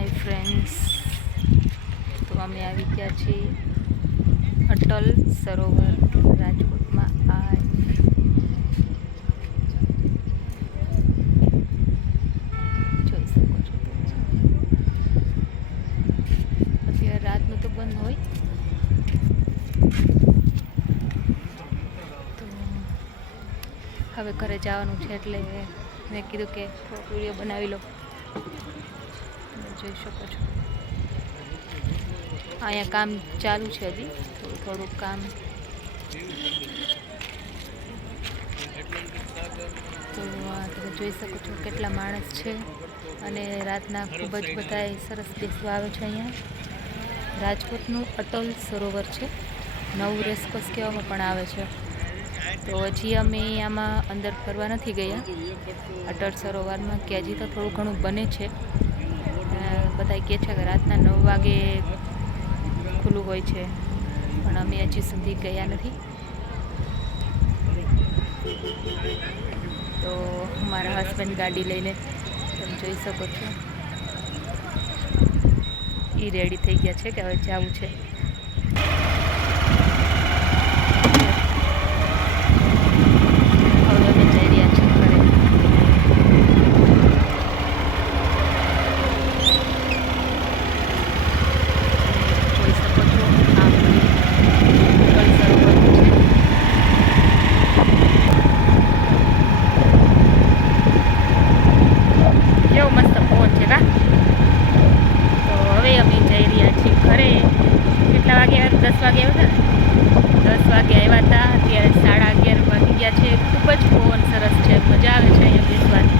Hi friends, તો અમે આવી ગયા છીએ અટલ સરોવર રાજકોટમાં. જોઈ શકો છો અત્યારે રાતનું તો બંધ હોય, તો હવે ઘરે જવાનું છે એટલે મેં કીધું કે થોડોક વિડીયો બનાવી લો. જોઈ શકો છો અહીંયા કામ ચાલુ છે, હજી થોડુંક કામ. તો તમે જોઈ શકો છો કેટલા માણસ છે અને રાતના ખૂબ જ બધા સરસ બેસવા આવે છે. અહીંયા રાજકોટનું અટલ સરોવર છે, નવું રેસકોર્સ કહેવામાં પણ આવે છે. તો હજી અમે આમાં અંદર ફરવા નથી ગયા અટલ સરોવરમાં, કે હજી તો થોડું ઘણું બને છે. બધા કહે છે કે રાતના 9 વાગે ખુલ્લું હોય છે, પણ અમે હજી સુધી ગયા નથી. તો મારા હસબન્ડ ગાડી લઈને, તમે જોઈ શકો છો, એ રેડી થઈ ગયા છે કે હવે જવું છે. હવે અમે જઈ રહ્યા છીએ ઘરે. જોઈ શકો છો આ અટલ સરોવર છે. કેવો મસ્ત પવન છે કા. તો હવે અમે જઈ રહ્યા છીએ ઘરે. કેટલા વાગે આવ્યા? 10 વાગે આવ્યા હતા. 10 વાગે આવ્યા હતા, અત્યારે 11:30 વાગી ગયા છે. ખૂબ જ પવન સરસ છે, મજા આવે છે અહીંયા બેસવાની.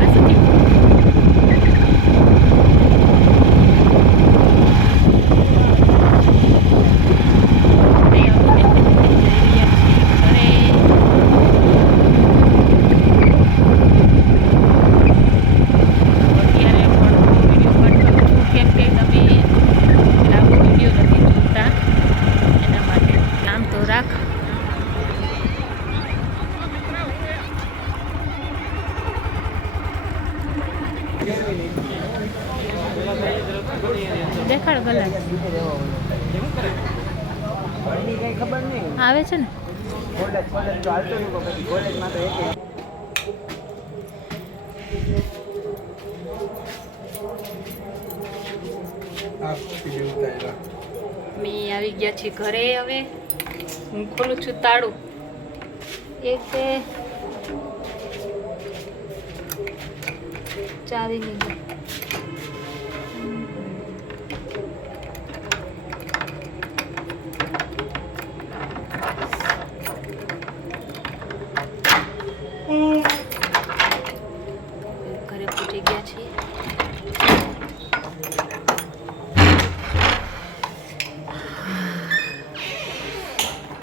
આ સુધી દેખાડ ગલા આવે છે ને. મેં આવી ગયા છીએ ઘરે. હવે હું ખોલું છું તાળું. એક બે ચાવી નહીં. ઘરે પહોંચી ગયા છીએ.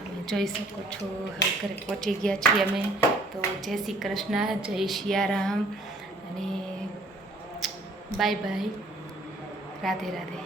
તમે જોઈ શકો છો હવે ઘરે પહોંચી ગયા છીએ અમે. તો જય શ્રી કૃષ્ણ, જય સિયારામ અને બાય બાય, રાધે રાધે.